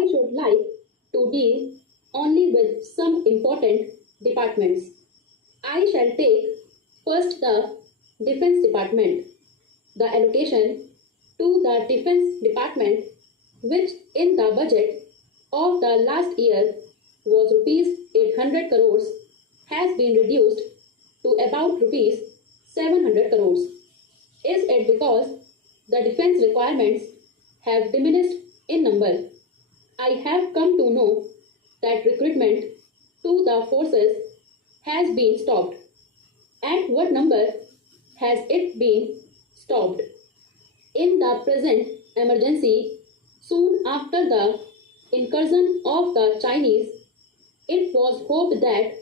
I should like to deal only with some important departments. I shall take first the Defense Department. The allocation to the Defense Department, which in the budget of the last year was rupees 800 crores, has been reduced to about rupees 700 crores. Is it because the defense requirements have diminished in number? I have come to know that recruitment to the forces has been stopped. At what number has it been stopped? In the present emergency, soon after the incursion of the Chinese, it was hoped that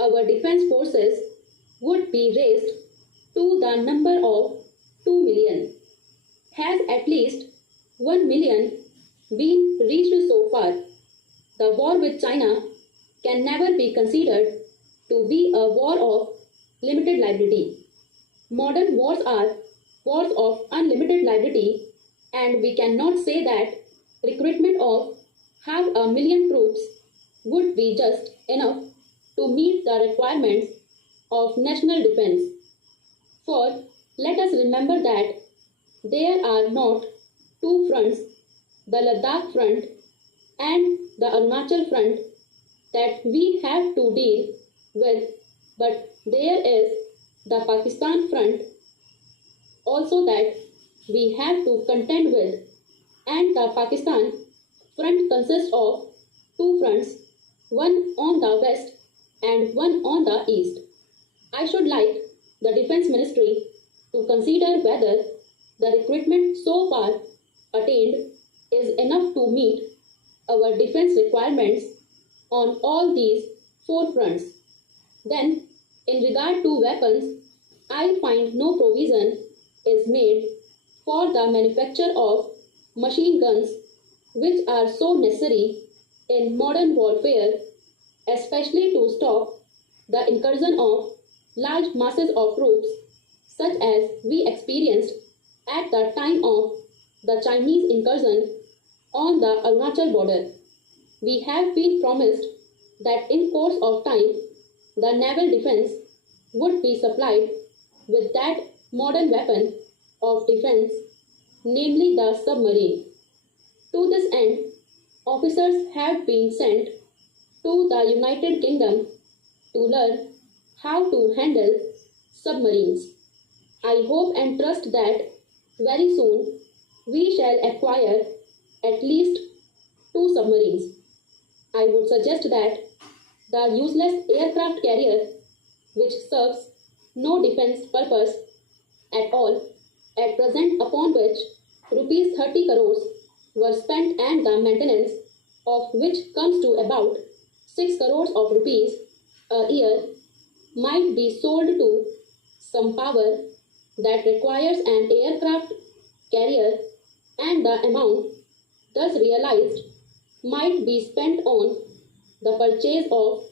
our defense forces would be raised to the number of 2 million. Has at least 1 million been reached so far? The war with China can never be considered to be a war of limited liability. Modern wars are wars of unlimited liability, and we cannot say that recruitment of 500,000 troops would be just enough to meet the requirements of national defense. For let us remember that there are not two fronts, the Ladakh front and the Arunachal front, that we have to deal with, but there is the Pakistan front also that we have to contend with, and the Pakistan front consists of two fronts, one on the west and one on the east. I should like the Defense Ministry to consider whether the recruitment so far attained is enough to meet our defense requirements on all these four fronts. Then, in regard to weapons, I find no provision is made for the manufacture of machine guns, which are so necessary in modern warfare, especially to stop the incursion of large masses of troops, such as we experienced at the time of the Chinese incursion on the Arunachal border. We have been promised that in course of time, the naval defense would be supplied with that modern weapon of defense, namely the submarine. To this end, officers have been sent to the United Kingdom to learn how to handle submarines. I hope and trust that very soon we shall acquire at least 2 submarines. I would suggest that the useless aircraft carrier, which serves no defense purpose at all, at present, upon which rupees 30 crores were spent, and the maintenance of which comes to about 6 crores of rupees a year, might be sold to some power that requires an aircraft carrier, and the amount thus realized might be spent on the purchase of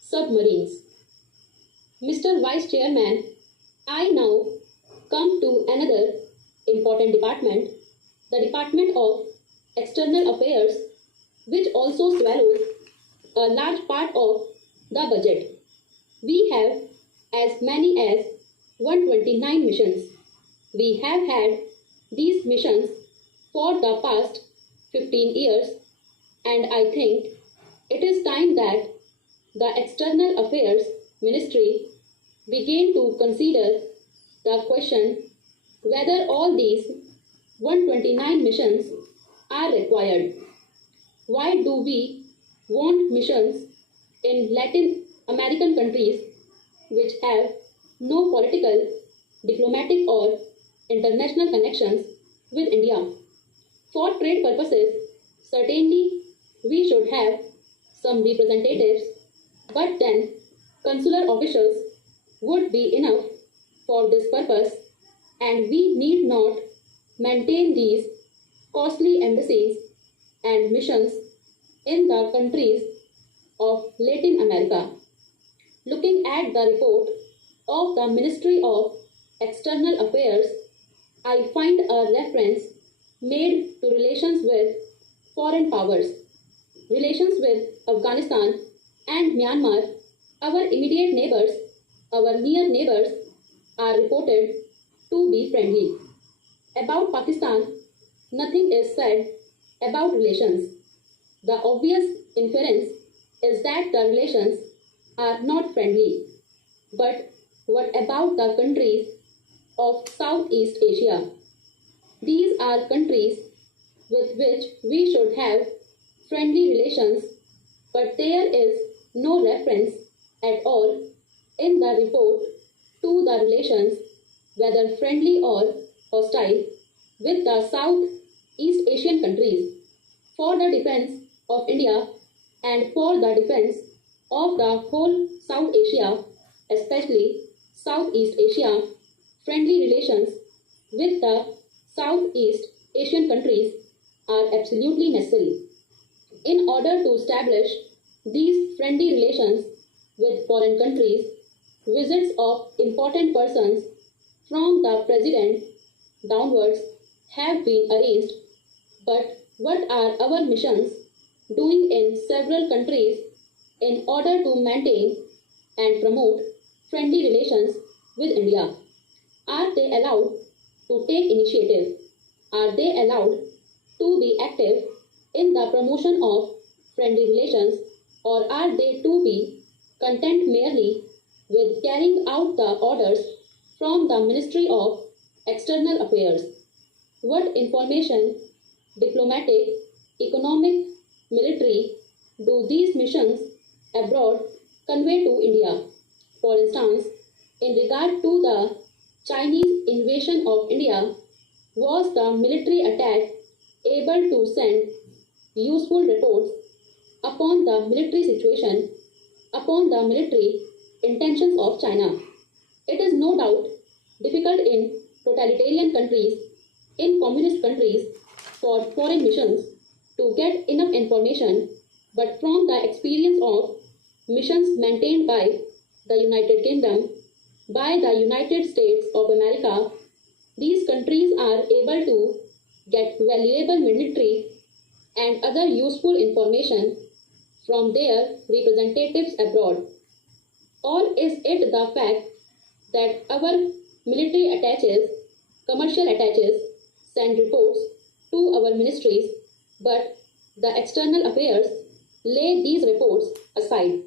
submarines. Mr. Vice Chairman, I now come to another important department, the Department of External Affairs, which also swallows a large part of the budget. We have as many as 129 missions. We have had these missions for the past 15 years, and I think it is time that the External Affairs Ministry began to consider the question whether all these 129 missions are required. Why do we want missions in Latin American countries which have no political, diplomatic or international connections with India? For trade purposes, certainly we should have some representatives, but then consular officials would be enough for this purpose, and we need not maintain these costly embassies and missions in the countries of Latin America. Looking at the report of the Ministry of External Affairs, I find a reference made to relations with foreign powers. Relations with Afghanistan and Myanmar, our immediate neighbors, our near neighbors, are reported to be friendly. About Pakistan, nothing is said about relations. The obvious inference is that the relations are not friendly. But what about the countries of Southeast Asia? These are countries with which we should have friendly relations, but there is no reference at all in the report to the relations, whether friendly or hostile, with the Southeast Asian countries. For the defense of India and for the defense of the whole South Asia, especially Southeast Asia, friendly relations with the Southeast Asian countries are absolutely necessary. In order to establish these friendly relations with foreign countries, visits of important persons from the president downwards have been arranged. But what are our missions doing in several countries in order to maintain and promote friendly relations with India? Are they allowed to take initiative? Are they allowed to be active in the promotion of friendly relations, or are they to be content merely with carrying out the orders from the Ministry of External Affairs? What information, diplomatic, economic, military, do these missions abroad convey to India? For instance, in regard to the Chinese invasion of India, was the military attack able to send useful reports upon the military situation, upon the military intentions of China? It is no doubt difficult in totalitarian countries, in communist countries, for foreign missions to get enough information, but from the experience of missions maintained by the United Kingdom, by the United States of America, these countries are able to get valuable military and other useful information from their representatives abroad. Or is it the fact that our military attaches, commercial attaches, send reports to our ministries, but the external affairs lay these reports aside?